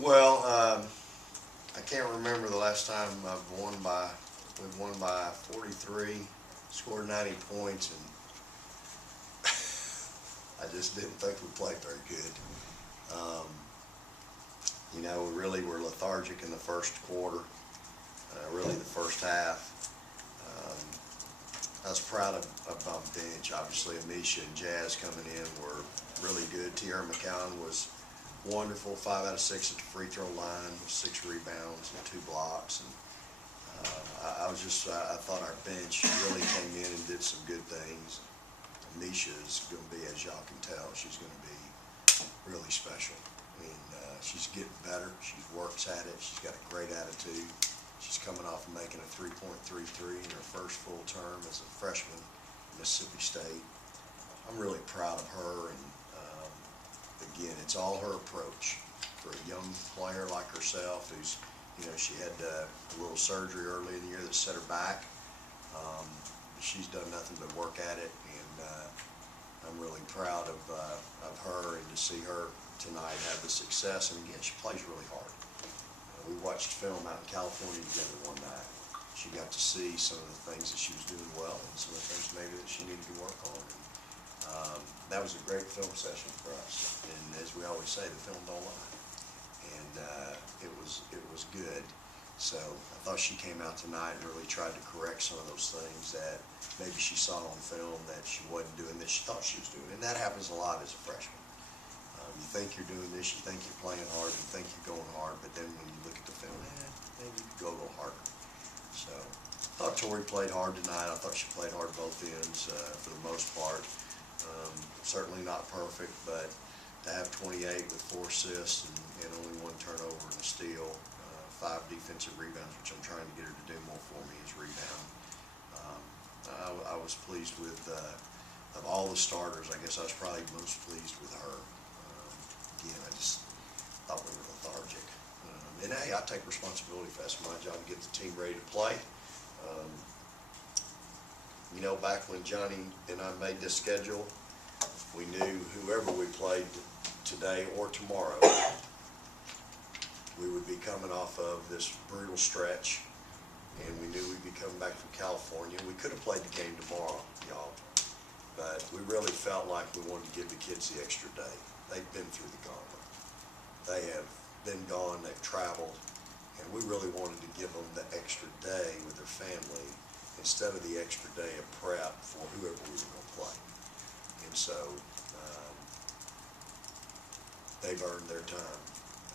Well, I can't remember the last time we've won by 43, scored 90 points, and I just didn't think we played very good. Um, we really were lethargic in the first quarter, really the first half. Um, I was proud of my bench. Obviously, Ameshya and Jazz coming in were really good. Tierra McCown was wonderful, 5 out of 6 at the free throw line, with 6 rebounds and 2 blocks. And I thought our bench really came in and did some good things. Ameshya is going to be, as y'all can tell, she's going to be really special. I mean, she's getting better. She works at it. She's got a great attitude. She's coming off of making a 3.33 in her first full term as a freshman at Mississippi State. I'm really proud of her, and again, it's all her approach for a young player like herself who's, she had a little surgery early in the year that set her back. She's done nothing but work at it, and I'm really proud of her, and to see her tonight have the success. And again, she plays really hard. We watched film out in California together one night. She got to see some of the things that she was doing well, and some of the things maybe that she needed to work on. And that was a great film session for us. And as we always say, the film don't lie. And it was good. So I thought she came out tonight and really tried to correct some of those things that maybe she saw on film that she wasn't doing, that she thought she was doing. And that happens a lot as a freshman. You think you're doing this, you think you're playing hard, you think you're going hard, but then when you look at the film, maybe you could go a little harder. So I thought Tori played hard tonight. I thought she played hard both ends for the most part. Certainly not perfect, but to have 28 with 4 assists and only 1 turnover and a steal, 5 defensive rebounds, which I'm trying to get her to do more for me, is rebound. I was pleased with, of all the starters, I guess I was probably most pleased with her. Again, I just thought we were lethargic. And hey, I take responsibility for that's my job to get the team ready to play. Um, back when Johnny and I made this schedule, we knew whoever we played today or tomorrow, we would be coming off of this brutal stretch, and we knew we'd be coming back from California. We could have played the game tomorrow, y'all, but we really felt like we wanted to give the kids the extra day. They've been through the gauntlet. They have been gone, they've traveled, and we really wanted to give them the extra day with their family instead of the extra day of prep for whoever we were going to play. And so they've earned their time,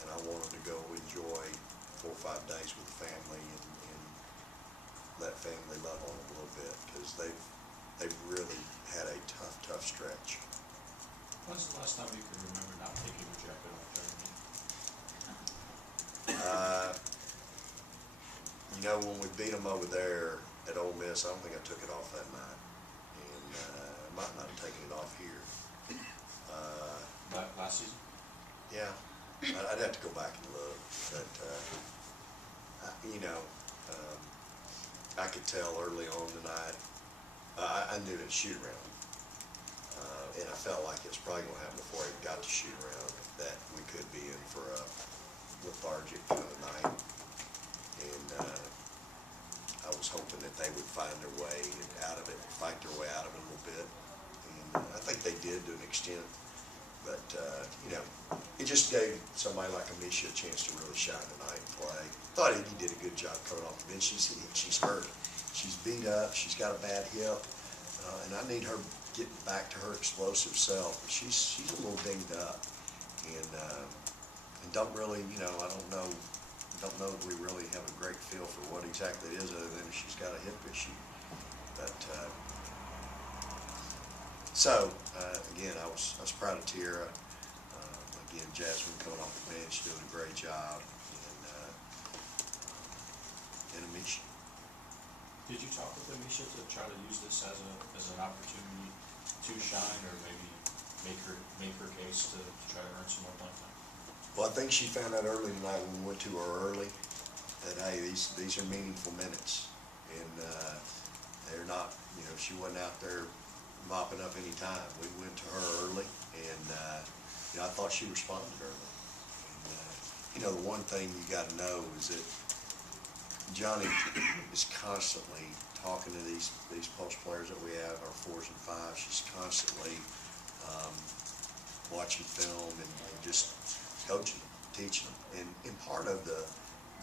and I want them to go enjoy 4 or 5 days with the family and let family love on them a little bit, because they've really had a tough stretch. When's the last time you can remember not taking your jacket off during the game? When we beat them over there at Ole Miss, I don't think I took it off that night, and I might not have taken it off here. Last season? Yeah, I'd have to go back and look, but I could tell early on tonight. I knew that shoot around. And I felt like it was probably going to happen before I even got to shoot around, that we could be in for a lethargic kind of night. And I was hoping that they would find their way out of it, fight their way out of it a little bit. And I think they did to an extent. But, it just gave somebody like Ameshya a chance to really shine tonight and play. Thought Iggy did a good job coming off the bench. She's hurt. She's beat up. She's got a bad hip. And I need her getting back to her explosive self. She's a little dinged up, and don't really, I don't know that we really have a great feel for what exactly it is, other than she's got a hip issue. But again, I was proud of Tierra. Again, Jasmine coming off the bench doing a great job, and Ameshya. Did you talk with Ameshya to try to use this as an opportunity to shine, or maybe make her case to try to earn some more playing time? Well, I think she found out early tonight when we went to her early that, hey, these are meaningful minutes, and they're not, she wasn't out there mopping up any time. We went to her early, and I thought she responded early. And You know, the one thing you got to know is that Johnny is constantly talking to these post players that we have, our 4s and 5s. She's constantly watching film and just coaching them, teaching them. And part of the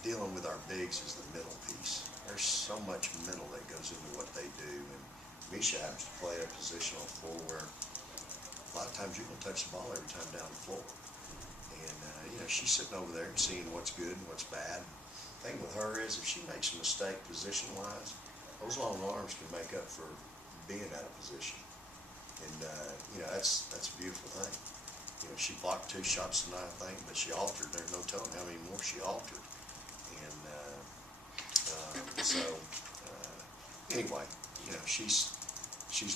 dealing with our bigs is the mental piece. There's so much mental that goes into what they do. And Ameshya happens to play at a position on the floor where a lot of times you're going to touch the ball every time down the floor. And, you know, she's sitting over there and seeing what's good and what's bad. The thing with her is if she makes a mistake position-wise, those long arms can make up for being out of position. And, you know, that's a beautiful thing. You know, she blocked 2 shots tonight, I think, but she altered. There's no telling how many more she altered. And anyway, you know, she's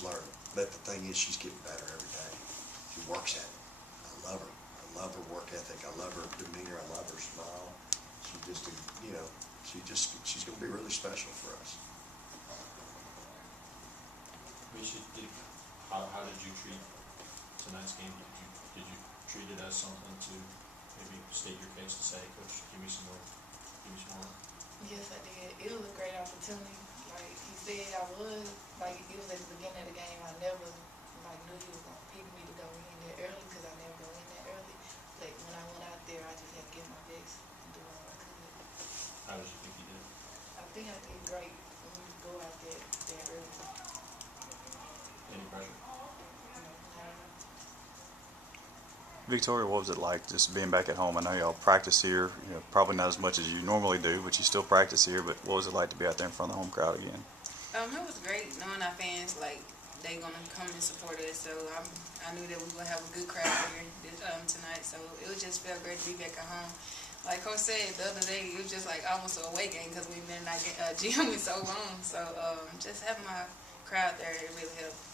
learning. But the thing is, she's getting better every day. She works at it. I love her. I love her work ethic. I love her demeanor. I love her smile. She's going to be really special for us. How did you treat tonight's game? Did you treat it as something to maybe state your case and say, hey, Coach, give me some more? Yes, I did. It was a great opportunity. Like he said, it was at the beginning of the game. I never knew he was gonna pick me to go in there early because I never go in there early. But when I went out there, I just had to get my best and do all I could. How did you think you did? I think I did great when we go out there early. Any pressure? Victoria, what was it like just being back at home? I know y'all practice here, you know, probably not as much as you normally do, but you still practice here. But what was it like to be out there in front of the home crowd again? It was great knowing our fans, like, they gonna come and support us. So I knew that we were gonna have a good crowd here tonight. So it just felt great to be back at home. Like Coach said the other day, it was just like almost an away game because we've been in our gym in so long. So just having my crowd there, it really helped.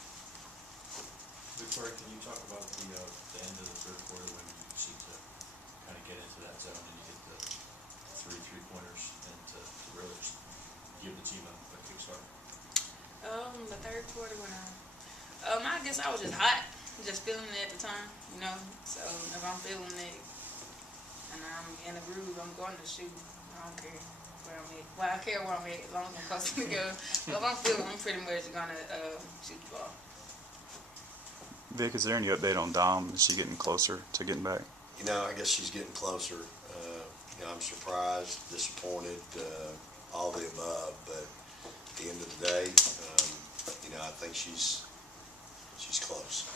Victoria, can you talk about the end of the third quarter when you seem to kind of get into that zone and you get the 3 3-pointers and to really just give the team a kickstart? The third quarter when I guess I was just hot, just feeling it at the time, you know. So if I'm feeling it and I'm in a groove, I'm going to shoot. I don't care where I'm at. Well, I care where I'm at as long as I'm close to the goal. But if I'm feeling, I'm pretty much gonna shoot the ball. Vic, is there any update on Dom? Is she getting closer to getting back? You know, I guess she's getting closer. You know, I'm surprised, disappointed, all the above. But at the end of the day, you know, I think she's close.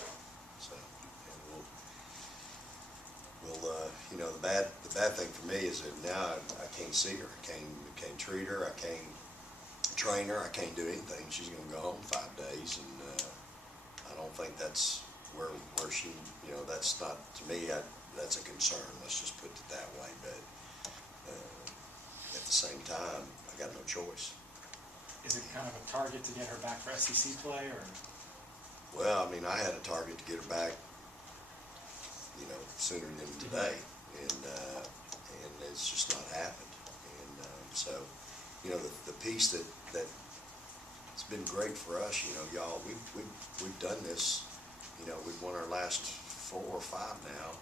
So, and we'll you know, the bad thing for me is that now I can't see her. I can't treat her. I can't train her. I can't do anything. She's going to go home 5 days, and I don't think that's where she, you know, that's not, to me, that's a concern. Let's just put it that way. But at the same time, I got no choice. Is it kind of a target to get her back for SEC play, or? Well, I mean, I had a target to get her back, you know, sooner than today, and it's just not happened. And so, you know, the piece that it's been great for us, you know, y'all. We've done this. You know, we've won our last 4 or 5 now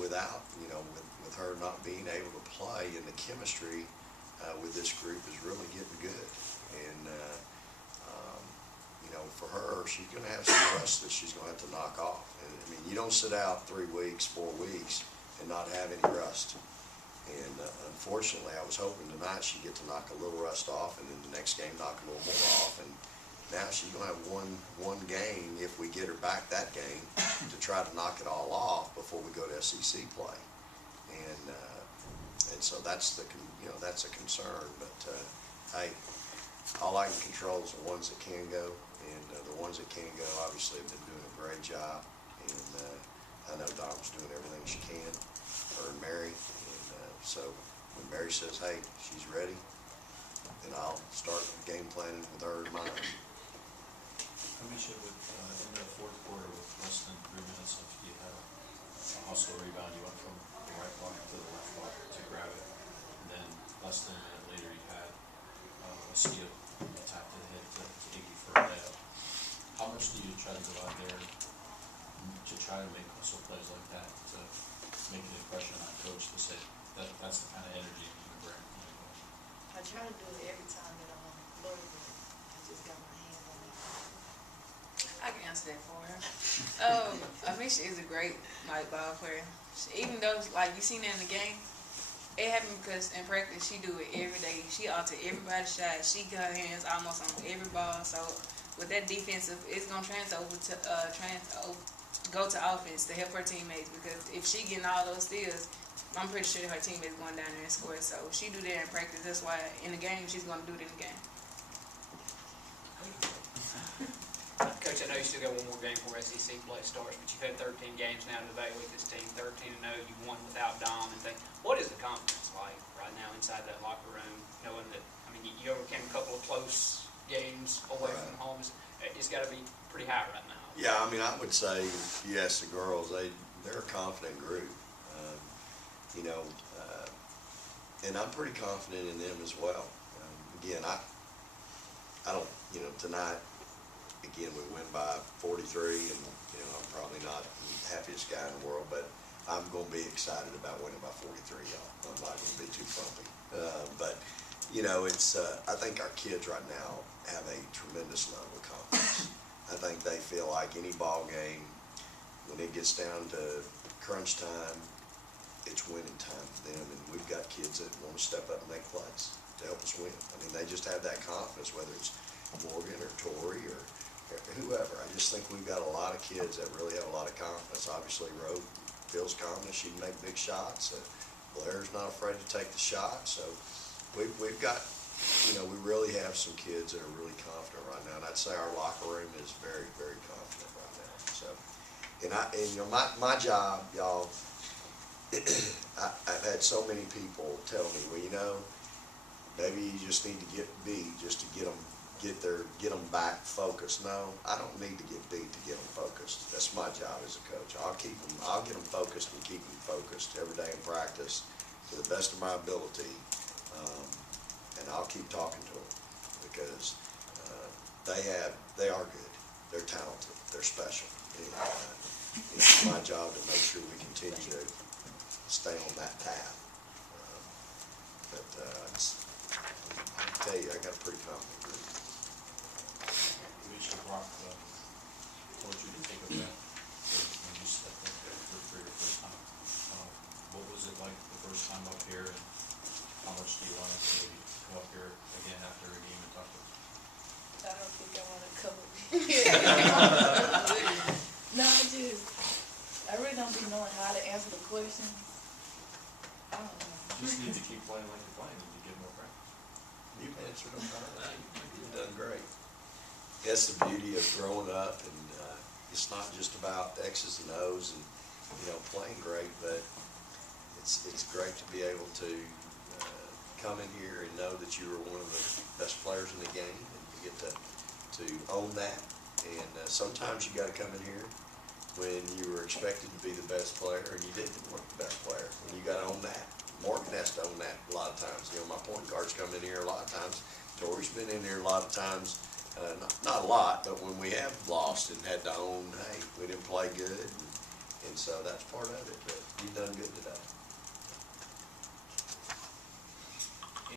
without, you know, with her not being able to play, and the chemistry with this group is really getting good. And you know, for her, she's going to have some rust that she's going to have to knock off. And I mean, you don't sit out 3 weeks, 4 weeks, and not have any rust. And unfortunately, I was hoping tonight she'd get to knock a little rust off, and then the next game knock a little more off. And now she's going to have one game, if we get her back that game, to try to knock it all off before we go to SEC play. And so that's that's a concern. But hey, all I can control is the ones that can go, and the ones that can go obviously have been doing a great job. And I know Dom's doing everything she can, her and Mary. And so when Mary says, hey, she's ready, then I'll start game planning with her in mind. Ameshya, in the fourth quarter with less than 3 minutes left, you had a hustle rebound. You went from the right block to the left block to grab it. And then less than a minute later, you had a steal. You tapped it ahead to Iggy for a layup. How much do you try to go out there to try to make hustle plays like that, to make an impression on coach to say that's that's the kind of energy you can bring. I try to do it every time that I'm on the floor, but I just got my hands on it. I can answer that for her. Ameshya is a great ball player. Even though like you seen that in the game, it happened because in practice she do it every day. She alter everybody's shot. She got her hands almost on every ball. So with that defensive, it's gonna go to offense to help her teammates, because if she getting all those steals, I'm pretty sure her teammates going down there and score. So she do that in practice. That's why in the game she's gonna do it in the game. Coach, I know you still got one more game before SEC play starts, but you've had 13 games now to evaluate this team, 13-0, you won without Dom and things. What is the confidence like right now inside that locker room, knowing that, I mean, you overcame a couple of close games away from home. It's got to be pretty high right now. Yeah, I mean, I would say, if you ask the girls, they're a confident group. You know, and I'm pretty confident in them as well. Again, I don't, you know, tonight, again, we win by 43, and, you know, I'm probably not the happiest guy in the world, but I'm going to be excited about winning by 43, y'all. I'm not going to be too grumpy. But, you know, it's, I think our kids right now have a tremendous level of confidence. I think they feel like any ball game, when it gets down to crunch time, it's winning time for them, and we've got kids that want to step up and make plays to help us win. I mean, they just have that confidence, whether it's Morgan or Tori or whoever. I just think we've got a lot of kids that really have a lot of confidence. Obviously, Rose feels confident she can make big shots. Blair's not afraid to take the shot. So we've got, you know, we really have some kids that are really confident right now. And I'd say our locker room is very, very confident right now. So, and you know, my job, y'all, I've had so many people tell me, well, you know, maybe you just need to get beat just to get them back focused. No, I don't need to get beat to get them focused. That's my job as a coach. I'll get them focused and keep them focused every day in practice to the best of my ability, and I'll keep talking to them because they are good. They're talented. They're special. And, it's my job to make sure we continue to stay on that path. I can tell you, I got a pretty confident group. Ameshya, Brock told you to think of that when you stepped up there for your first time. What was it like the first time up here, and how much do you want to maybe come up here again after a game and talk to us? I don't think I want to cover No, I really don't be knowing how to answer the questions. I don't know. You just need to keep playing like you're playing and you get more practice. You've answered them right. You've done great. That's the beauty of growing up, and it's not just about the X's and O's and, you know, playing great, but it's great to be able to come in here and know that you are one of the best players in the game, and you get to own that. And sometimes you got to come in here when you were expected to be the best player and you didn't work the best player, and you got to own that. Morgan has to own that a lot of times. You know, my point guards come in here a lot of times. Tori's been in here a lot of times. Not a lot, but when we have lost and had to own, hey, we didn't play good, and so that's part of it. But you've done good today.